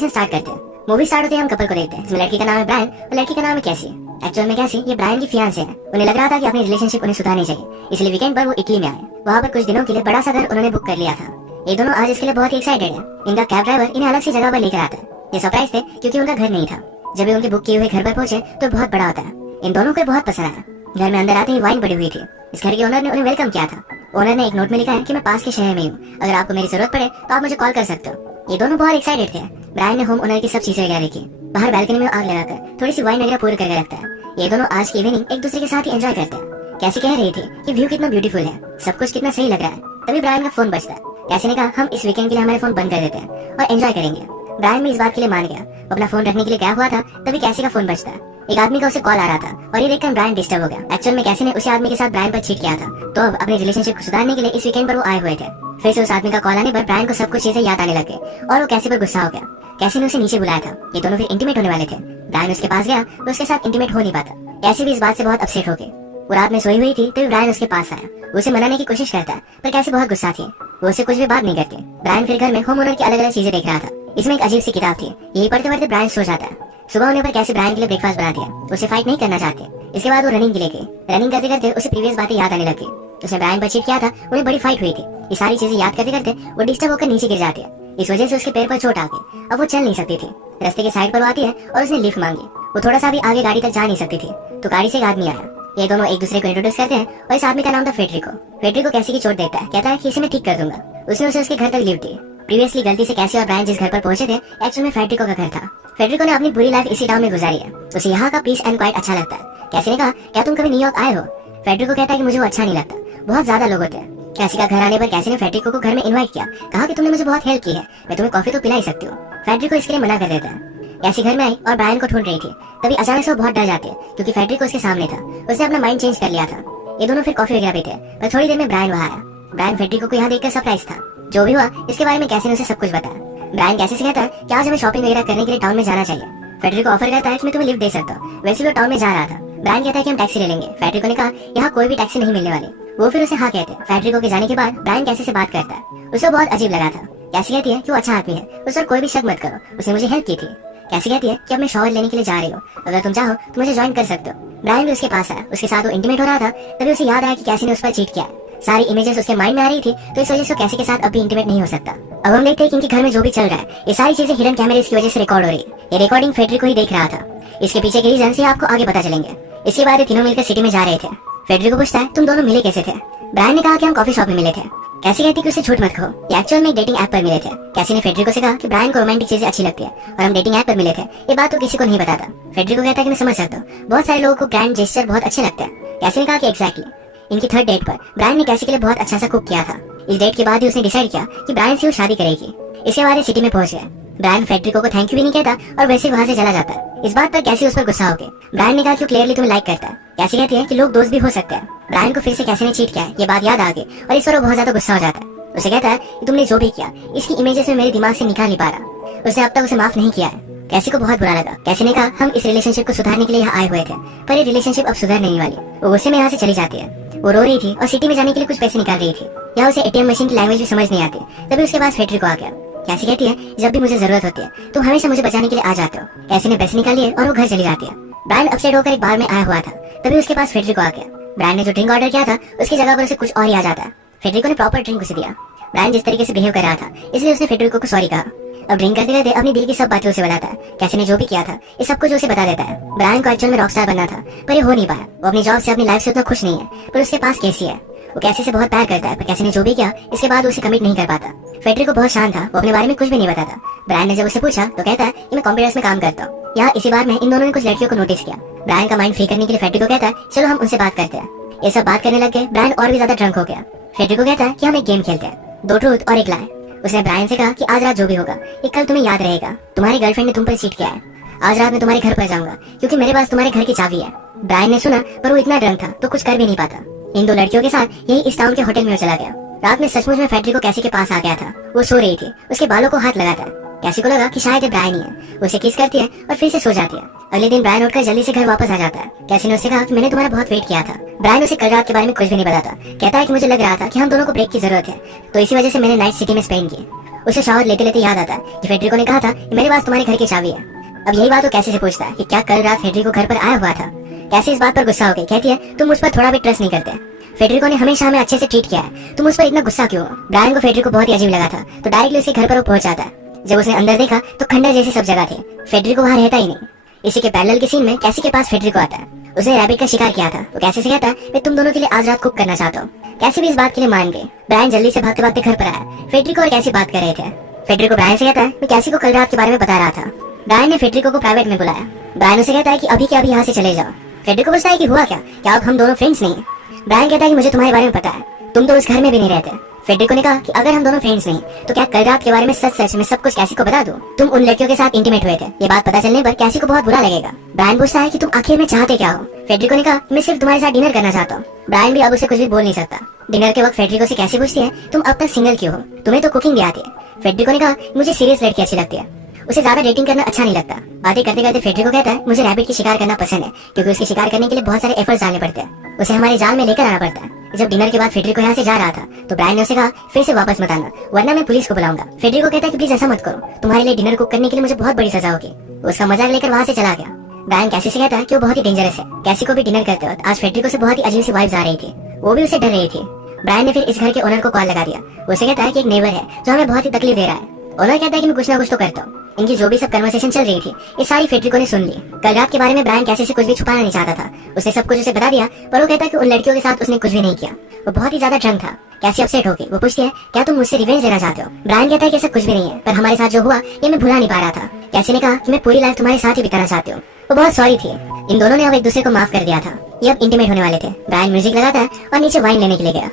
Start करते हैं। Movie start होते ही हम कपल को देखते हैं जिसमें लड़की का नाम है ब्रायन और लड़की का नाम है कैसी। एक्चुअल में कैसी ये ब्रायन की फियांसे है। उन्हें लग रहा था कि अपनी रिलेशनशिप उन्हें सुधारनी चाहिए, इसलिए वीकेंड पर वो इटली में आए। वहाँ पर कुछ दिनों के लिए बड़ा सा घर उन्होंने बुक कर लिया था। ये दोनों आज इसके लिए बहुत ही एक्साइटेड है। इनका कैब ड्राइवर इन्हें अलग सी जगह पर लेकर आता है। ये सरप्राइज थे क्योंकि उनका घर नहीं था। जब ये उनके बुक किए हुए घर पर पहुंचे तो बहुत बड़ा होता है। इन दोनों को बहुत पसंद आया। घर में अंदर आते ही वाइन पड़ी हुई थी। इस घर के ओनर ने उन्हें वेलकम किया था। ओनर ने एक नोट में लिखा है कि मैं पास के शहर में हूँ, अगर आपको मेरी जरूरत पड़े तो आप मुझे कॉल कर सकते हो। ये दोनों बहुत एक्साइटेड थे। ब्रायन ने होम ओनर की सब चीजें वगैरह की। बाहर बालकनी में आग लगाकर थोड़ी सी वाइन वगैरह पूरी करके रखता है। ये दोनों आज की इवनिंग एक दूसरे के साथ ही एंजॉय करते हैं। कैसी कह रही थी कि व्यू कितना ब्यूटीफुल है, सब कुछ कितना सही लग रहा है। तभी ब्रायन का फोन बजता है। कैसी ने कहा हम इस वीकेंड के लिए हमारे फोन बंद कर देते हैं और एंजॉय करेंगे। ब्रायन भी इस बात के लिए मान गया। वो अपना फोन रखने के लिए गया हुआ था, तभी कैसी का फोन बजता है। एक आदमी का उसे कॉल आ रहा था और ये देखकर ब्रायन डिस्टर्ब हो गया। एक्चुअल में कैसी ने उसी आदमी के साथ ब्रायन पर चीट किया था, तो अब अपनी रिलेशनशिप को सुधारने के लिए इस वीकेंड पर वो आए हुए थे। फिर से उस आदमी का कॉल आने पर ब्रायन को सब कुछ चीजें याद आने लगे और वो कैसी पर गुस्सा हो गया। कैसी ने उसे नीचे बुलाया था। ये दोनों फिर इंटीमेट होने वाले थे। ब्रायन उसके पास गया तो उसके साथ इंटीमेट हो नहीं पाता। कैसी भी इस बात से बहुत अपसेट हो गई। वो रात में सोई हुई थी तभी ब्रायन उसके पास आया। वो उसे मनाने की कोशिश करता है पर कैसी बहुत गुस्सा थी। वो उससे कुछ भी बात नहीं करती। ब्रायन फिर घर में होम ओनर की अलग अलग चीजें देख रहा था। इसमें एक अजीब सी किताब थी। यही पढ़ते पढ़ते ब्रायन सो जाता है। सुबह होने पर कैसे ब्रायन के लिए ब्रेकफास्ट बना दिया। उसे फाइट नहीं करना चाहते। इसके बाद वो रनिंग के लिए गई। रनिंग करते करते उसे प्रीवियस बातें याद आने लगी। उसने ब्रायन पर चीट किया था, उन्हें बड़ी फाइट हुई थी। ये सारी चीजें याद करते करते वो डिस्टर्ब होकर नीचे गिर जाती है। इस वजह से उसके पैर पर चोट आ गई। अब वो चल नहीं सकती थी। रास्ते के साइड पर वो आती है और उसने लिफ्ट मांगी। वो थोड़ा सा भी आगे गाड़ी तक जा नहीं सकती थी तो गाड़ी से एक आदमी आया। ये दोनों एक दूसरे को इंट्रोड्यूस करते हैं और इस आदमी का नाम था फेडरिको। फेडरिको कैसी की चोट देखता है, कहता है कि इसे मैं ठीक कर दूंगा। उसने उसे उसके घर तक लिफ्ट दी। प्रीवियसली गलती से कैसी और ब्रायन जिस घर पर पहुंचे थे एक्चुअल में फेडरिको का घर था। फेडरिको ने अपनी पूरी लाइफ इसी टाउन में गुजारी है। उसे यहाँ का पीस एंड क्वाइट अच्छा लगता है। कैसी ने कहा क्या तुम कभी न्यूयॉर्क आए हो। फेडरिको कहता है कि मुझे वो अच्छा नहीं लगता, बहुत ज्यादा लोग होते हैं। कैसी का घर आने पर कैसी ने फेडरिको को घर में इनवाइट किया। कहा कि तुमने मुझे बहुत हेल्प की है, मैं तुम्हें कॉफी तो पिला ही सकती हूँ। फेडरिको इसके लिए मना कर देता है। कैसी घर में आई और ब्रायन को ढूंढ रही थी। तभी अचानक से वो बहुत डर जाती है क्योंकि फेडरिको उसके सामने था। उसने अपना माइंड चेंज कर लिया था। ये दोनों फिर कॉफी वगैरह पीते पर थोड़ी देर में ब्रायन वहाँ आया। ब्रायन फेडरिको को यहाँ देखकर सरप्राइज था। जो भी हुआ इसके बारे में कैसी ने उसे सब कुछ बताया। ब्रायन कैसी से कहता है कि आज हमें शॉपिंग वगैरह करने के लिए टाउन में जाना चाहिए। फेडरिको ऑफर करता है कि मैं तुम्हें लिफ्ट दे सकता हूँ। वैसे भी वो टाउन में जा रहा था। ब्रायन कहता है कि हम टैक्सी ले लेंगे। फेडरिको ने कहा यहाँ कोई भी टैक्सी नहीं मिलने वाली। वो फिर उसे हाँ कहते हैं। फेडरिको के जाने के बाद ब्रायन कैसी से बात करता है। उसे बहुत अजीब लगा था। कैसी कहती है कि वो अच्छा आदमी है, उस पर कोई भी शक मत करो, उसने मुझे हेल्प की थी। कैसी कहती है कि अब मैं शॉवर लेने के लिए जा रही हूँ, अगर तुम चाहो तो मुझे ज्वाइन कर सकते हो। ब्रायन भी उसके पास आया। उसके साथ वो इंटीमेट हो रहा था। तभी उसे याद आया कि कैसी ने उस पर चीट किया। सारी इमेजेस उसके माइंड में आ रही थी तो इस वजह से कैसी के साथ अब भी इंटीमेट नहीं हो सकता। अब हम देखते हैं कि इनके घर में जो भी चल रहा है ये सारी चीजें हिडन कैमरे की वजह से रिकॉर्ड हो रही है। ये रिकॉर्डिंग फेडरिको ही देख रहा था। इसके पीछे के रीजन से आपको आगे पता चलेंगे। इसके बाद ये तीनों मिलकर सिटी में जा रहे थे। फेडरिको पूछता है तुम दोनों मिले कैसे थे। ब्रायन ने कहा कि हम कॉफी शॉप में मिले थे। कैसी कहती कि उसे झूठ मत कहो, ये एक्चुअल में एक डेटिंग ऐप पर मिले थे। कैसी ने फेडरिको से कहा कि ब्रायन को रोमांटिक चीजें अच्छी लगती है और हम डेटिंग ऐप पर मिले थे। ये बात तो किसी को नहीं बताता। फेडरिको कहता है कि मैं समझ सकता हूँ, बहुत सारे लोगों को ग्रैंड जेस्चर बहुत अच्छे लगते हैं। कैसी ने कहा कि एग्जैक्टली। इनकी थर्ड डेट पर ब्रायन ने कैसी के लिए बहुत अच्छा सा कुक किया था। इस डेट के बाद ही उसने डिसाइड किया कि ब्रायन से वो शादी करेगी। इसके बाद सिटी में पहुंच गए। ब्रायन फेडरिको को थैंक यू भी नहीं कहता और वैसे वहां से चला जाता है। इस बात पर कैसी उस पर गुस्सा हो गई। ब्रायन ने कहा कि क्लियरली तुम्हें लाइक करता है। कैसी कहती है कि लोग दोस्त भी हो सकते हैं। ब्रायन को फिर से कैसी ने चीट किया है ये बात याद आ गई और इस पर वो बहुत ज्यादा गुस्सा हो जाता है। उसे कहता है कि तुमने जो भी किया इसकी इमेजेस में मेरे दिमाग से निकाल नहीं पा रहा। उसने अब तक उसे माफ नहीं किया है। कैसी को बहुत बुरा लगा। कैसी ने कहा हम इस रिलेशनशिप को सुधारने के लिए यहाँ आए हुए थे पर ये रिलेशनशिप अब सुधर नहीं वाली। वो गुस्से में यहाँ से चली जाती है। वो रो रही थी और सिटी में जाने के लिए कुछ पैसे निकाल रही थी। या उसे एटीएम मशीन की लैंग्वेज भी समझ नहीं आती। तभी उसके पास फेडरिको आ गया। कैसी कहती है जब भी मुझे जरूरत होती है तुम हमेशा मुझे बचाने के लिए आ जाते हो। कैसी ने पैसे निकाली है और वो घर चली जाती है। ब्रायन अपसेट होकर एक बार में आया हुआ था। तभी उसके पास फेडरिको आ गया। ब्रायन ने जो ड्रिंक ऑर्डर किया था उसकी जगह पर उसे कुछ और ही आ जाता है। फेडरिको ने प्रॉपर ड्रिंक उसे दिया। ब्रायन जिस तरीके से बिहेव कर रहा था इसलिए उसने फेडरिको को सॉरी कहा। अब ड्रिंक करते करते अपनी दिल की सब बातें उसे बताता है। कैसी ने जो भी किया था ये सब कुछ उसे बता देता है। ब्रायन को एक्चुअल में रॉकस्टार बनना था पर ये हो नहीं पाया। वो अपनी जॉब से अपनी लाइफ से उतना खुश नहीं है पर उसके पास कैसी है। वो कैसी से बहुत प्यार करता है पर कैसी ने जो भी किया इसके बाद उसे कमिट नहीं कर पाता। फेडरिको बहुत शांत था, वो अपने बारे में कुछ भी नहीं बताता। ब्रायन ने जब उसे पूछा तो कहता है कि मैं कंप्यूटर्स में काम करता हूँ। यहाँ इसी बार में इन दोनों ने कुछ लड़कियों को नोटिस किया। ब्रायन का माइंड फ्री करने के लिए फेडरिको कहता है चलो हम उनसे बात करते हैं। ये सब बात करने लग गए। ब्रायन और भी ज्यादा ड्रंक हो गया। फेडरिको कहता है कि हम एक गेम खेलते हैं, 2 ट्रूथ और 1 लाई। उसने ब्रायन से कहा कि आज रात जो भी होगा ये कल तुम्हें याद रहेगा। तुम्हारी गर्लफ्रेंड ने तुम पर चीट किया है। आज रात मैं तुम्हारे घर पर जाऊंगा क्योंकि मेरे पास तुम्हारे घर की चाबी है। ब्रायन ने सुना पर वो इतना ड्रंक था तो कुछ कर भी नहीं पाता। इन 2 लड़कियों के साथ यही इस टाउन के होटल में वो चला गया। रात में सचमुच में फेडरिको कैसी के पास आ गया था। वो सो रही थी, उसके बालों को हाथ लगाता है। कैसी को लगा कि शायद ये ब्रायन ही है। उसे किस करती है और फिर से सो जाती है। अगले दिन ब्रायन उठकर जल्दी से घर वापस आ जाता है। कैसी ने उससे कहा कि मैंने तुम्हारा बहुत वेट किया था। ब्रायन उसे कल रात के बारे में कुछ भी नहीं बताता। कहता है कि मुझे लग रहा था कि हम दोनों को ब्रेक की जरूरत है तो इसी वजह से मैंने नाइट सिटी में स्पेंड की उसे शावर लेते लेते याद आता है कि फेडरिको ने कहा था कि मेरे पास तुम्हारे घर की चाबी है। अब यही बात वो कैसी से पूछता है कि क्या कल रात फेडरिको घर पर आया हुआ था। कैसी इस बात पर गुस्सा हो गई, कहती है तुम मुझ पर थोड़ा भी ट्रस्ट नहीं करते। फेडरिको ने हमेशा हमें अच्छे से ट्रीट किया है, तुम उस पर इतना गुस्सा क्यों हो। ब्रायन को फेडरिको बहुत ही अजीब लगा था, तो डायरेक्टली उसके घर पर वो पहुंच जाता है। जब उसने अंदर देखा तो खंडर जैसी सब जगह थी, फेडरिको वहाँ रहता ही नहीं। इसी के पैरेलल के सीन में कैसी के पास फेडरिको आता है। उसने रैबिट का शिकार किया था। वो कैसी से कहता है मैं तुम दोनों के लिए आज रात कुक करना चाहता हूँ। कैसी भी इस बात के लिए मान गई। ब्रायन जल्दी से भागते भागते घर पर आया। फेडरिको और कैसी बात कर रहे थे। फेडरिको ब्रायन से कहता है मैं कैसी को कल रात के बारे में बता रहा था। ब्रायन ने फेडरिको को प्राइवेट में बुलाया। ब्रायन उसे कहता है कि अभी के अभी यहाँ से चले जाओ। फेडरिको पूछता है कि हुआ क्या अब हम दोनों फ्रेंड्स नहीं है। ब्रायन कहता है कि मुझे तुम्हारे बारे में पता है, तुम तो उस घर में भी नहीं रहते। फेडरिको ने कहा कि अगर हम दोनों फ्रेंड्स नहीं तो क्या कल रात के बारे में सच में सब कुछ कैसी को बता दूं? तुम उन लड़कियों के साथ इंटीमेट हुए थे, ये बात पता चलने पर कैसी को बहुत बुरा लगेगा। ब्रायन पूछता है कि तुम आखिर में चाहते क्या हो। फेडरिको ने कहा मैं सिर्फ तुम्हारे साथ डिनर करना चाहता हूँ। ब्रायन भी अब उसे कुछ भी बोल नहीं सकता। डिनर के वक्त फेडरिको से कैसी पूछती है तुम अब तक सिंगल क्यों हो, तुम्हें तो कुकिंग भी आती है। फेडरिको ने कहा मुझे सीरियस लड़की अच्छी लगती है, उसे ज्यादा डेटिंग करना अच्छा नहीं लगता। बातें करते करते फेडरिको कहता है मुझे रैबिट की शिकार करना पसंद है, क्योंकि उसकी शिकार करने के लिए बहुत सारे एफर्ट्स डालने पड़ते हैं, उसे हमारे जाल में लेकर आना पड़ता है। जब डिनर के बाद फेडरिको यहाँ से जा रहा था तो ब्रायन ने उसे कहा फिर से वापस मत आना वरना मैं पुलिस को बुलाऊंगा। फेडरिको कहता है कि प्लीज ऐसा मत करो, तुम्हारे लिए डिनर कुक करने के लिए मुझे बहुत बड़ी सजा होगी। उसका मजाक लेकर वहाँ से चला गया। ब्रायन कैसी से कहता है कि वो बहुत ही डेंजरस है। कैसी को भी डिनर करते वक्त आज फेडरिको से बहुत ही अजीब सी वाइब्स आ रही थी, वो भी उसे डर रही थी। ब्रायन ने फिर इस घर के ओनर को कॉल लगा दिया। उसे कहता है कि एक नेबर है जो हमें बहुत ही तकलीफ दे रहा है। ओनर कहता है कि मैं कुछ ना कुछ तो करता हूँ। इनकी जो भी सब कन्वर्सेशन चल रही थी ये सारी फेडरिको ने सुन ली। कल रात के बारे में ब्रायन कैसी से कुछ भी छुपाना नहीं चाहता था, उसने सब कुछ उसे बता दिया, पर वो कहता है कि उन लड़कियों के साथ उसने कुछ भी नहीं किया। वो बहुत ही ज्यादा ड्रंक था। कैसी अपसेट होगी। वो पूछती है क्या तुम मुझसे रिवेंज लेना चाहते हो। ब्रायन कहता है कि ऐसा कुछ भी नहीं है, पर हमारे साथ जो हुआ ये मैं भुला नहीं पा रहा था। कैसी ने कहा कि मैं पूरी लाइफ तुम्हारे साथ ही बिताना चाहती हूँ। वो बहुत सॉरी थी। इन दोनों ने अब एक दूसरे को माफ कर दिया था। ये अब इंटीमेट होने वाले थे। ब्रायन म्यूजिक लगाता है और नीचे वाइन लेने के लिए गया।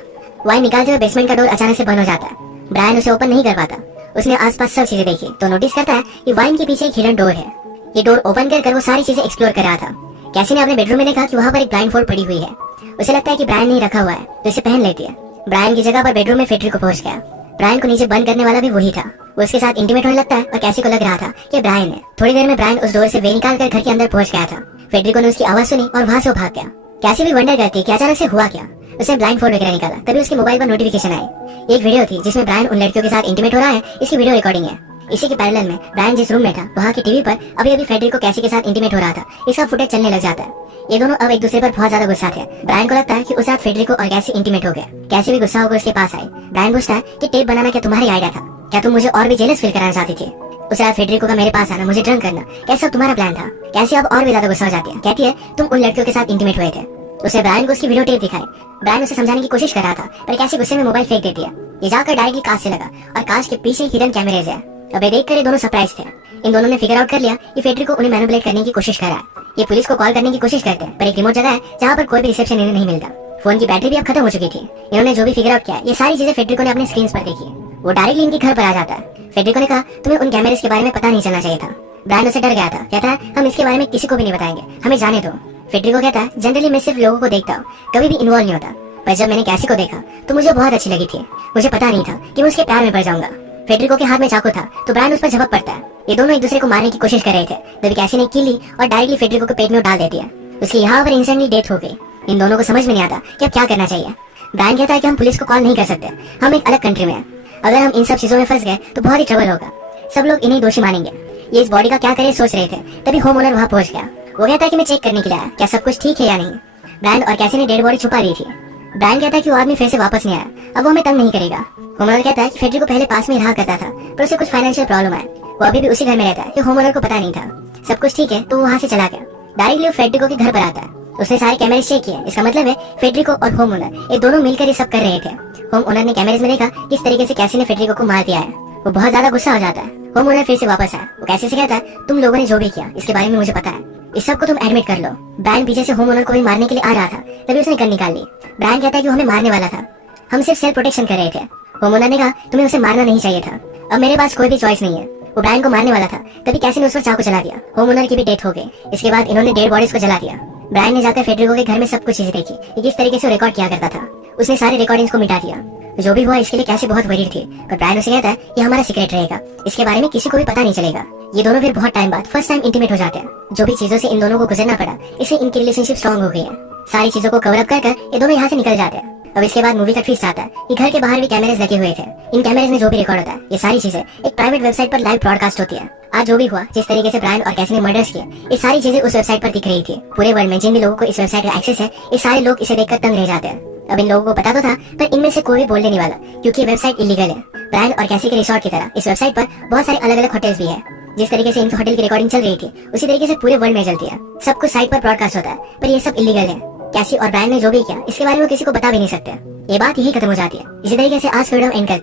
वाइन निकालते हुए बेसमेंट का डोर अचानक से बंद हो जाता है। ब्रायन उसे ओपन नहीं कर पाता। उसने आसपास सब चीजें देखी तो नोटिस करता है कि वाइन के पीछे एक हिडन डोर है। ये डोर ओपन कर वो सारी चीजें एक्सप्लोर कर रहा था। कैसी ने अपने बेडरूम में देखा कि वहाँ पर एक ब्लाइंडफोल्ड पड़ी हुई है। उसे लगता है कि ब्रायन ने रखा हुआ है तो इसे पहन लेती है। ब्रायन की जगह पर बेडरूम में फेडरिको पहुंच गया। ब्रायन को नीचे बंद करने वाला भी वही था। वो उसके साथ इंटीमेट होने लगता है और कैसी को लग रहा था कि ब्रायन है। थोड़ी देर में ब्रायन उस डोर से वे निकाल कर घर के अंदर पहुंच गया था। फेडरिको ने उसकी आवाज सुनी और वहाँ से वो भाग गया। कैसी भी वंडर करती कि अचानक से हुआ क्या। उसने ब्लाइंडफोल्ड वगैरह निकाला, तभी उसके मोबाइल पर नोटिफिकेशन आई। एक वीडियो थी जिसमें ब्रायन उन लड़कियों के साथ इंटीमेट हो रहा है, इसकी वीडियो रिकॉर्डिंग है। इसी के पैरेलल में ब्रायन जिस रूम में था वहाँ की टीवी पर अभी फेडरिको कैसी के साथ इंटीमेट हो रहा था, इसका फुटेज चलने लग जाता है। ये दोनों अब एक दूसरे पर बहुत ज्यादा गुस्सा थे। ब्रायन को लगता है कि उस रात फेडरिको और कैसी इंटीमेट हो गए। कैसी भी गुस्सा होकर उसके पास आई। ब्रायन पूछता है कि टेप बनाना क्या तुम्हारी आइडिया था, क्या तुम मुझे और भी जेलस फील कराना चाहती थी। उस रात फेडरिको का मेरे पास आना, मुझे ड्रंक करना, कैसा तुम्हारा प्लान था। कैसी अब और भी ज्यादा गुस्सा हो जाती है। कहती है तुम उन लड़कियों के साथ इंटीमेट हुए थे। उसे ब्रायन को उसकी वीडियो टेप दिखाई। ब्रायन उसे समझाने की कोशिश कर रहा था, पर कैसी गुस्से में मोबाइल फेंक देती है। ये जाकर डायरेक्टली कांच से लगा और कांच के पीछे हिडन कैमरेज है। अब ये देखकर ये दोनों सरप्राइज थे। इन दोनों ने फिगर आउट कर लिया कि फेडरिको उन्हें मैनिपुलेट करने की कोशिश कर रहा है। ये पुलिस को कॉल करने की कोशिश करते हैं, पर एक रिमोट जगह है जहाँ पर कोई भी रिसेप्शन इन्हें नहीं मिलता। फोन की बैटरी भी अब खत्म हो चुकी थी। इन्होंने जो भी फिगर आउट किया ये सारी चीजें फेडरिको ने अपने स्क्रीन पर देखी। वो डायरेक्टली इनके घर पर आ जाता है। फेडरिको ने कहा तुम्हें उन कैमरेज के बारे में पता नहीं चलना चाहिए था। ब्रायन उसे डर गया था। कहता है हम इसके बारे में किसी को भी नहीं बताएंगे, हमें जाने दो। फेडरिको कहता है जनरली मैं सिर्फ लोगों को देखता हूँ, कभी भी इन्वॉल्व नहीं होता, पर जब मैंने कैसी को देखा तो मुझे बहुत अच्छी लगी थी। मुझे पता नहीं था कि मैं उसके प्यार में पड़ जाऊंगा। फेडरिको के हाथ में चाकू था तो ब्रायन उस पर झपक पड़ता है। ये दोनों एक दूसरे को मारने की कोशिश कर रहे थे, तभी कैसी ने की ली और डायरेक्टली फेडरिको के पेट में डाल देती है। उसकी यहाँ पर इंस्टेंटली डेथ हो गई। इन दोनों को समझ में नहीं आता कि अब क्या करना चाहिए। ब्रायन कहता है कि हम पुलिस को कॉल नहीं कर सकते, हम एक अलग कंट्री में हैं। अगर हम इन सब चीजों में फंस गए तो बहुत ही ट्रबल होगा, सब लोग इन्हें दोषी मानेंगे। ये इस बॉडी का क्या करे सोच रहे थे, तभी होम ओनर वहाँ पहुंच गया। वो कहता है कि मैं चेक करने के लिए आया, क्या सब कुछ ठीक है या नहीं। ब्रायन और कैसी ने डेड बॉडी छुपा दी थी। ब्रायन कहता है कि वो आदमी फिर से वापस नहीं आया, अब वो हमें तंग नहीं करेगा। होम ओनर कहता है कि फेडरिको पहले पास में रहा करता था, पर उसे कुछ फाइनेंशियल प्रॉब्लम है, वो अभी भी उसी घर में रहता है। होम ओनर को पता नहीं था। सब कुछ ठीक है तो वो वहाँ से चला गया। डायरेक्टली वो फेडरिको के घर पर आता है। उसने सारे कैमरे चेक किए। इसका मतलब है फेडरिको और होम ओनर ये दोनों मिलकर ये सब कर रहे थे। होम ओनर ने कैमरेज में देखा किस तरीके से कैसी ने फेडरिको को मार दिया है। वो बहुत ज्यादा गुस्सा हो जाता है। होम ओनर फिर से वापस आया। वो कैसी से कहता है तुम लोगों ने जो भी किया इसके बारे में मुझे पता है, इस सब को तुम एडमिट कर लो। ब्रायन पीछे से होम ओनर को भी मारने के लिए आ रहा था, तभी उसने गन निकाल ली। ब्रायन कहता है कि वो हमें मारने वाला था, हम सिर्फ सेल्फ प्रोटेक्शन कर रहे थे। होम ओनर ने कहा तुम्हें उसे मारना नहीं चाहिए था, अब मेरे पास कोई भी चॉइस नहीं है। वो ब्रायन को मारने वाला था, तभी कैसी ने उस पर चाकू चला दिया। होम ओनर की भी डेथ हो गई। इसके बाद इन्होंने डेड बॉडीज को जला दिया। ब्रायन ने जाकर फेडरिको के घर में सब कुछ चीजें देखी कि किस तरीके से वो रिकॉर्ड किया करता था। उसने सारे रिकॉर्डिंग्स को मिटा दिया। जो भी हुआ इसके लिए कैसी बहुत वरीड थी, पर ब्रायन उसे कहता है ये हमारा सीक्रेट रहेगा, इसके बारे में किसी को भी पता नहीं चलेगा। ये दोनों फिर बहुत टाइम बाद फर्स्ट टाइम इंटीमेट हो जाते हैं। जो भी चीजों से इन दोनों को गुजरना पड़ा, इससे इनकी रिलेशनशिप स्ट्रॉन्ग हो गई है। सारी चीजों को कवर अप कर ये दोनों यहाँ से निकल जाते हैं। अब इसके बाद मूवी का ट्विस्ट आता है कि घर के बाहर भी कैमरेज लगे हुए थे। इन कैमरेज में जो भी रिकॉर्ड होता है, ये सारी चीजें एक प्राइवेट वेबसाइट पर लाइव ब्रॉडकास्ट होती है। आज जो भी हुआ, जिस तरीके से ब्रायन और कैसी ने मर्डर्स किए, ये सारी चीजें उस वेबसाइट पर दिख रही थी। पूरे वर्ल्ड में जिन भी लोगों को इस वेबसाइट का एक्सेस है, ये सारे लोग इसे देखकर दंग रह जाते हैं। अब इन लोगों को पता तो था, पर इनमें से कोई भी बोलने नहीं वाला, क्योंकि ये वेबसाइट इलीगल है। ब्रायन और कैसी के रिसोर्ट की तरह इस वेबसाइट पर बहुत सारे अलग अलग होटल्स भी है। जिस तरीके से इनके होटल की रिकॉर्डिंग चल रही थी, उसी तरीके से पूरे वर्ल्ड में चलती है। सब कुछ साइट पर ब्रॉडकास्ट होता है, पर ये सब इलीगल है। कैसी और ब्रायन ने जो भी किया, इसके बारे में किसी को बता भी नहीं सकते। ये बात यही खत्म हो जाती है। इसी तरीके से आज का वीडियो एंड करते हैं।